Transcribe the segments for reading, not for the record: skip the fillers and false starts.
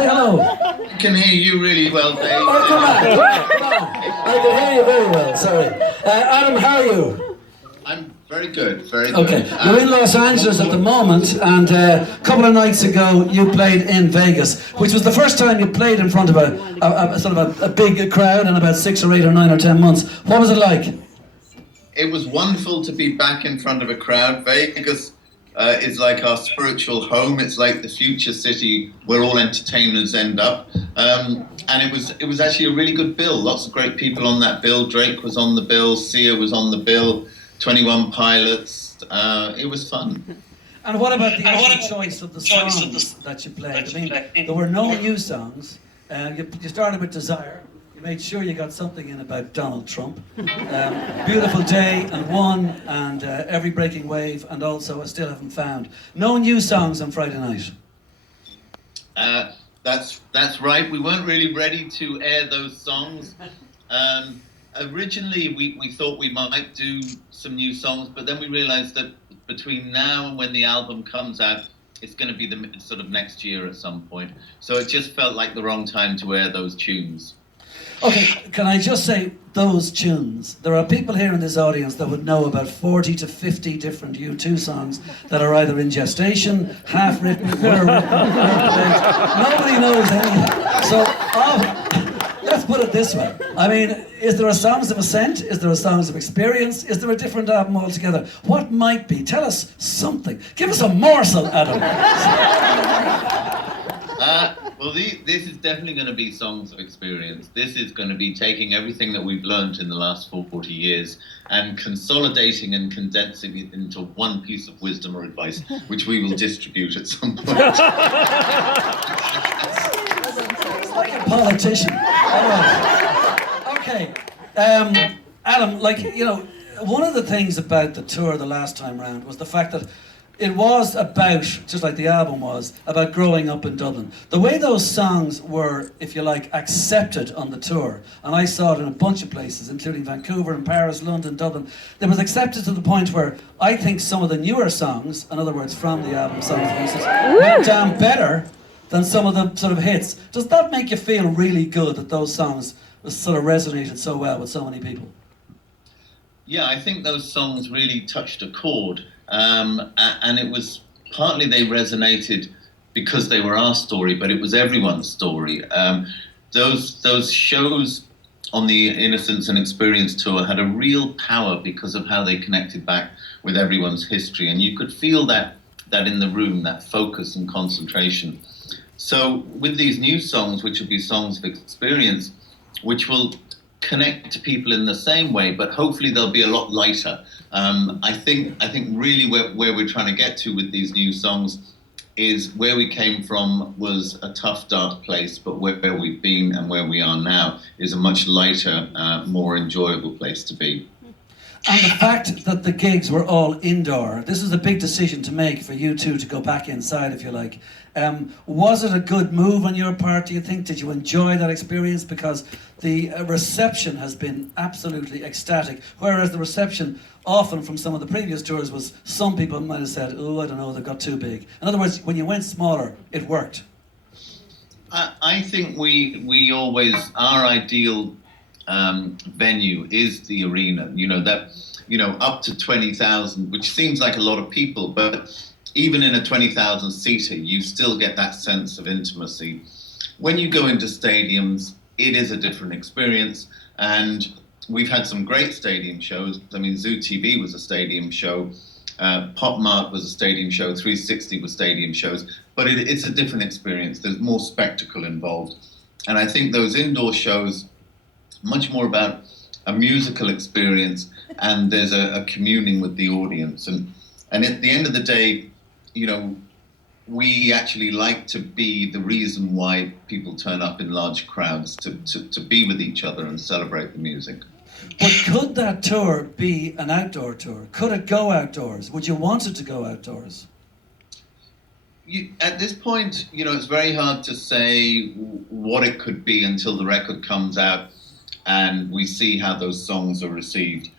say hello. I can hear you really well, Dave. Oh, come on. I can hear you very well, sorry. Adam, how are you? I'm very good, very good. Okay, you're in Los Angeles at the moment, and a couple of nights ago you played in Vegas, which was the first time you played in front of a sort of a big crowd in about 6 or 8 or 9 or 10 months. What was it like? It was wonderful to be back in front of a crowd. Vegas is like our spiritual home. It's like the future city where all entertainers end up. And it was actually a really good bill. Lots of great people on that bill. Drake was on the bill. Sia was on the bill. 21 Pilots. It was fun. And what about the actual choice of the songs that you played? I mean, there were no new songs. You started with Desire. You made sure you got something in about Donald Trump. Beautiful Day and One and Every Breaking Wave and also I Still Haven't Found. No new songs on Friday night. That's right. We weren't really ready to air those songs. Originally, we thought we might do some new songs, but then we realized that between now and when the album comes out, it's going to be the sort of next year at some point. So it just felt like the wrong time to air those tunes. Okay, can I just say those tunes? There are people here in this audience that would know about 40 to 50 different U2 songs that are either in gestation, half written, were written, nobody knows anything. So, let's put it this way. I mean, is there a Songs of Ascent? Is there a Songs of Experience? Is there a different album altogether? What might be? Tell us something. Give us a morsel, Adam. Well, this is definitely going to be Songs of Experience. This is going to be taking everything that we've learned in the last 40 years and consolidating and condensing it into one piece of wisdom or advice, which we will distribute at some point. Like a politician. Okay. Adam, like, you know, one of the things about the tour the last time round was the fact that it was about, just like the album was, about growing up in Dublin. The way those songs were, if you like, accepted on the tour, and I saw it in a bunch of places, including Vancouver and Paris, London, Dublin, it was accepted to the point where I think some of the newer songs, in other words, from the album Songs of Uses, went down better than some of the sort of hits. Does that make you feel really good that those songs sort of resonated so well with so many people? Yeah, I think those songs really touched a chord. And it was partly they resonated because they were our story, but it was everyone's story. Those shows on the Innocence and Experience tour had a real power because of how they connected back with everyone's history, and you could feel that in the room, that focus and concentration. So with these new songs, which will be Songs of Experience, which will connect to people in the same way, but hopefully they'll be a lot lighter. I think really where we're trying to get to with these new songs is where we came from was a tough, dark place, but where we've been and where we are now is a much lighter, more enjoyable place to be. And the fact that the gigs were all indoor, this was a big decision to make for you two to go back inside, if you like. Was it a good move on your part, do you think? Did you enjoy that experience? Because the reception has been absolutely ecstatic, whereas the reception often from some of the previous tours was some people might have said, oh, I don't know, they've got too big. In other words, when you went smaller, it worked. I think we always, our ideal venue is the arena, up to 20,000, which seems like a lot of people, but even in a 20,000 seater, you still get that sense of intimacy. When you go into stadiums, it is a different experience, and we've had some great stadium shows. I mean, Zoo TV was a stadium show, Pop Mart was a stadium show, 360 was stadium shows, but it's a different experience. There's more spectacle involved, and I think those indoor shows, much more about a musical experience, and there's a communing with the audience, and at the end of the day, we actually like to be the reason why people turn up in large crowds to be with each other and celebrate the music. But could that tour be an outdoor tour? Could it go outdoors? Would you want it to go outdoors? At this point, it's very hard to say what it could be until the record comes out and we see how those songs are received.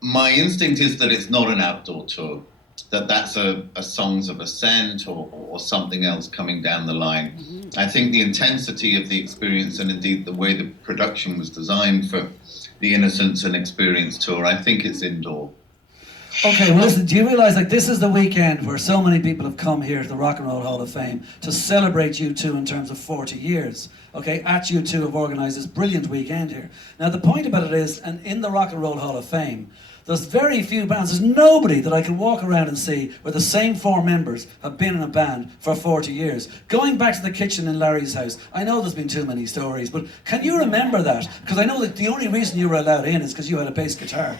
My instinct is that it's not an outdoor tour. that's a Songs of Ascent or something else coming down the line. I think the intensity of the experience, and indeed the way the production was designed for the Innocence and Experience tour, I think it's indoor. Okay, well listen, do you realise like this is the weekend where so many people have come here to the Rock and Roll Hall of Fame to celebrate U2 in terms of 40 years. Okay, at U2 have organised this brilliant weekend here. Now the point about it is, and in the Rock and Roll Hall of Fame, there's very few bands, there's nobody that I can walk around and see where the same 4 members have been in a band for 40 years. Going back to the kitchen in Larry's house, I know there's been too many stories, but can you remember that? Because I know that the only reason you were allowed in is because you had a bass guitar.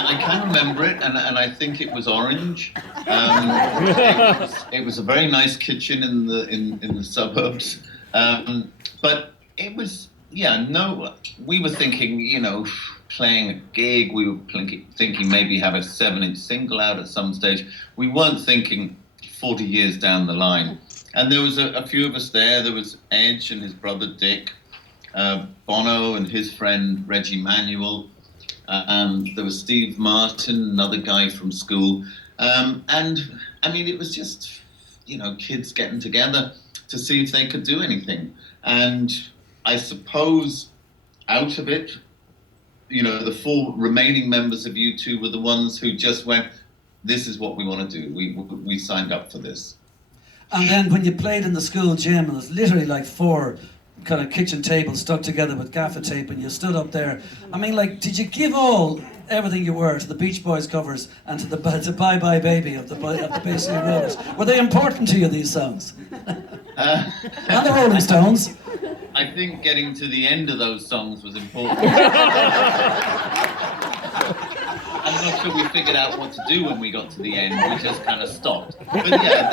I can remember it, and I think it was orange. It was a very nice kitchen in the suburbs, but it was, we were thinking, playing a gig, we were thinking maybe have a 7-inch single out at some stage. We weren't thinking 40 years down the line. And there was a few of us there. There was Edge and his brother Dick, Bono and his friend Reggie Manuel. There was Steve Martin, another guy from school. And I mean, it was just, kids getting together to see if they could do anything. And I suppose out of it, the 4 remaining members of U2 were the ones who just went, this is what we want to do. We signed up for this. And then when you played in the school gym, and there's literally like 4 kind of kitchen tables stuck together with gaffer tape, and you stood up there. I mean, like, did you give everything you were to the Beach Boys covers and to Bye Bye Baby of the Bay City Rollers? Were they important to you, these songs? And the Rolling Stones. I think getting to the end of those songs was important. I'm not sure we figured out what to do when we got to the end. We just kind of stopped. But yeah,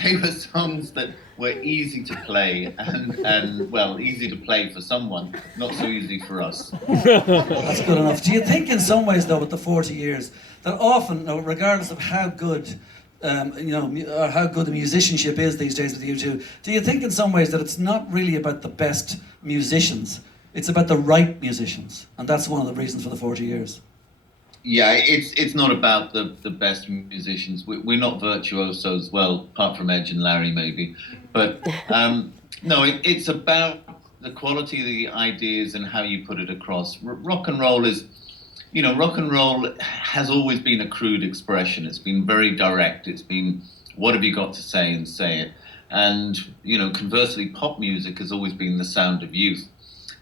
they were songs that were easy to play, and well, easy to play for someone, not so easy for us. That's good enough. Do you think in some ways, though, with the 40 years, that often, regardless of how good or how good the musicianship is these days with U2, do you think in some ways that it's not really about the best musicians, it's about the right musicians, and that's one of the reasons for the 40 years? Yeah, it's not about the best musicians. We're not virtuosos, well, apart from Edge and Larry maybe, but no, it's about the quality of the ideas and how you put it across. Rock and roll is, rock and roll has always been a crude expression. It's been very direct. It's been, what have you got to say and say it. And, conversely, pop music has always been the sound of youth.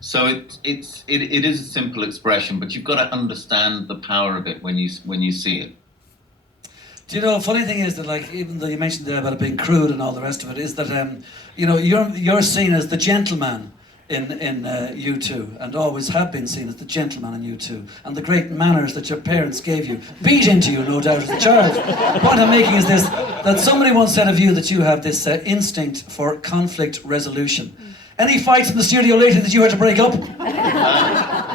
So it is a simple expression, but you've got to understand the power of it when you see it. Do you know, the funny thing is that, like, even though you mentioned there about it being crude and all the rest of it, is that, you're seen as the gentleman in U2, and always have been seen as the gentleman in U2, and the great manners that your parents gave you, beat into you, no doubt, as a child. The point I'm making is this, that somebody once said of you that you have this instinct for conflict resolution. Any fights in the studio lately that you had to break up?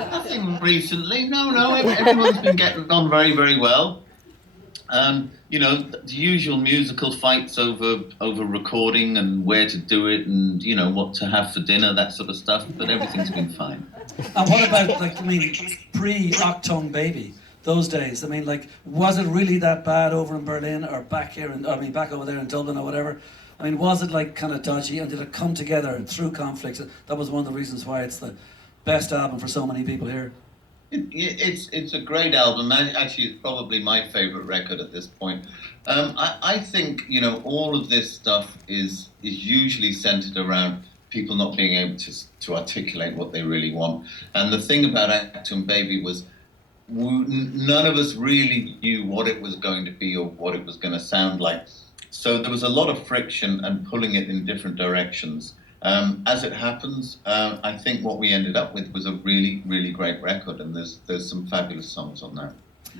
Nothing recently. No. Everyone's been getting on very, very well. The usual musical fights over recording and where to do it and, what to have for dinner, that sort of stuff. But everything's been fine. And what about, pre-Octung Baby, those days? Was it really that bad over in Berlin or back over there in Dublin or whatever? Was it kind of dodgy, and did it come together through conflict? That was one of the reasons why it's the best album for so many people here. It's a great album. Actually, it's probably my favourite record at this point. I think all of this stuff is usually centred around people not being able to articulate what they really want. And the thing about Achtung Baby was none of us really knew what it was going to be or what it was going to sound like. So there was a lot of friction and pulling it in different directions. As it happens, I think what we ended up with was a really, really great record, and there's some fabulous songs on that.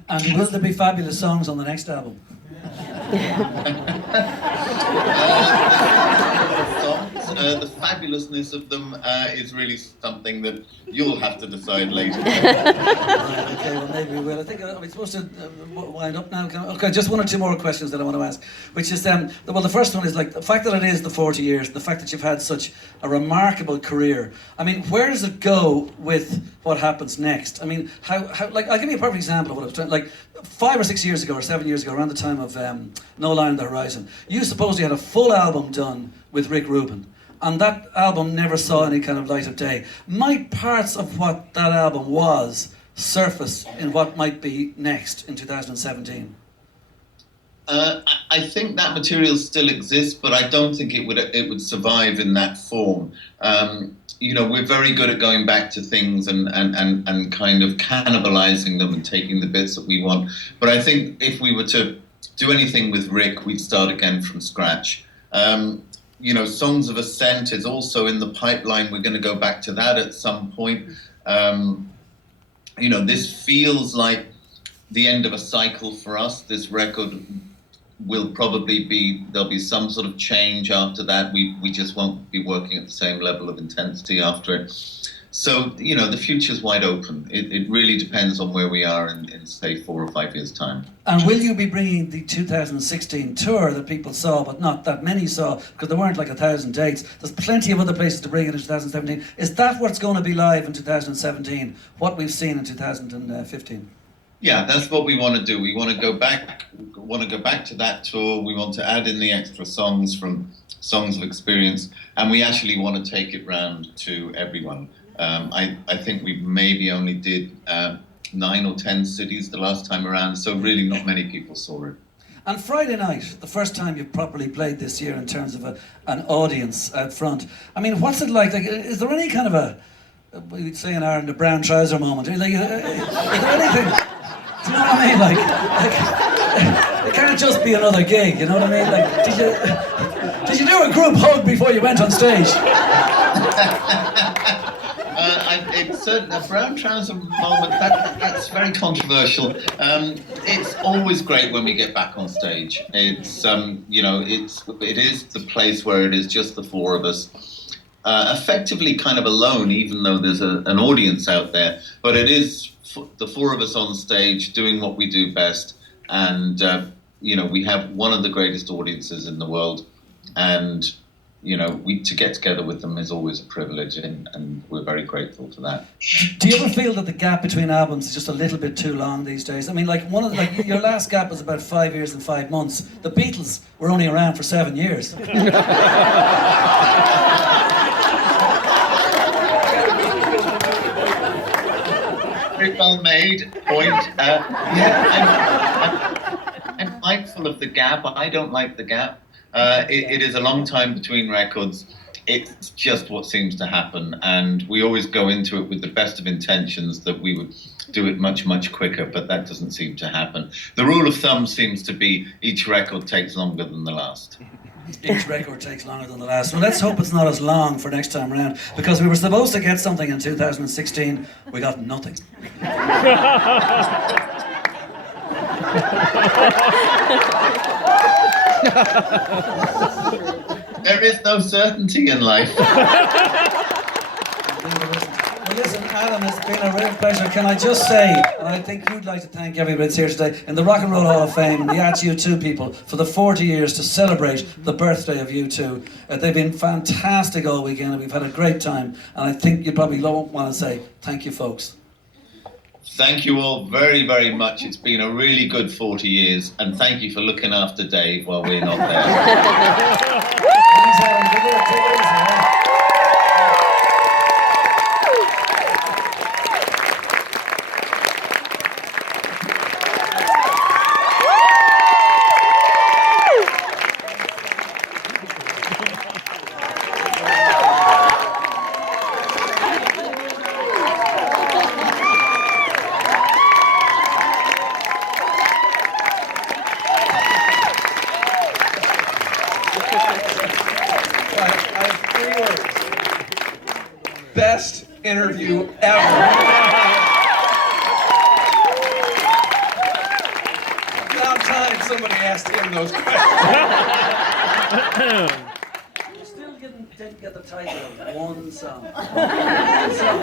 And will there be fabulous songs on the next album? the fabulousness of them is really something that you'll have to decide later. Right, okay, well maybe we will. I think we're supposed to wind up now. Okay, just one or two more questions that I want to ask, which is, well, the first one is like the fact that it is the 40 years, the fact that you've had such a remarkable career. I mean, where does it go with what happens next? I mean, how like, I'll give you a perfect example of what I was trying, like 5 or 6 years ago or 7 years ago, around the time of No Line on the Horizon, you supposedly had a full album done with Rick Rubin. And that album never saw any kind of light of day. Might parts of what that album was surface in what might be next in 2017? I think that material still exists, but I don't think it would survive in that form. We're very good at going back to things and kind of cannibalizing them and taking the bits that we want. But I think if we were to do anything with Rick, we'd start again from scratch. Songs of Ascent is also in the pipeline. We're going to go back to that at some point. This feels like the end of a cycle for us. This record will probably there'll be some sort of change after that. We just won't be working at the same level of intensity after it. So, the future's wide open. It really depends on where we are in say, 4 or 5 years' time. And will you be bringing the 2016 tour that people saw, but not that many saw, because there weren't like 1,000 dates? There's plenty of other places to bring it in 2017. Is that what's going to be live in 2017, what we've seen in 2015? Yeah, that's what we want to do. We want to go back to that tour. We want to add in the extra songs from Songs of Experience, and we actually want to take it round to everyone. I think we maybe only did 9 or 10 cities the last time around, so really not many people saw it. And Friday night, the first time you've properly played this year in terms of an audience out front, I mean, what's it like? Is there any kind of we'd say in Ireland, a brown trouser moment? Is there anything? Do you know what I mean? Like it can't just be another gig, you know what I mean? Like, did you do a group hug before you went on stage? It's certain a brown trouser moment. That's very controversial. It's always great when we get back on stage. It is the place where it is just the four of us, effectively kind of alone, even though there's an audience out there. But it is the four of us on stage doing what we do best, and we have one of the greatest audiences in the world, and to get together with them is always a privilege, and we're very grateful for that. Do you ever feel that the gap between albums is just a little bit too long these days? I mean, like your last gap was about 5 years and 5 months. The Beatles were only around for 7 years. Very well made point. I'm mindful of the gap. I don't like the gap. It is a long time between records. It's just what seems to happen, and we always go into it with the best of intentions that we would do it much, much quicker, but that doesn't seem to happen. The rule of thumb seems to be each record takes longer than the last. Each record takes longer than the last. Well, let's hope it's not as long for next time around, because we were supposed to get something in 2016. We got nothing. There is no certainty in life. Well, listen, Adam, it's been a real pleasure. Can I just say, and I think you'd like to thank everybody that's here today in the Rock and Roll Hall of Fame and the At U2 people for the 40 years to celebrate the birthday of U2. They've been fantastic all weekend, and we've had a great time. And I think you probably want to say thank you, folks. Thank you all very, very much. It's been a really good 40 years, and thank you for looking after Dave while we're not there. Thanks, Adam. Take it easy, man. Best interview ever. About time somebody asked him those questions. You're still getting didn't get the title of one song. One song.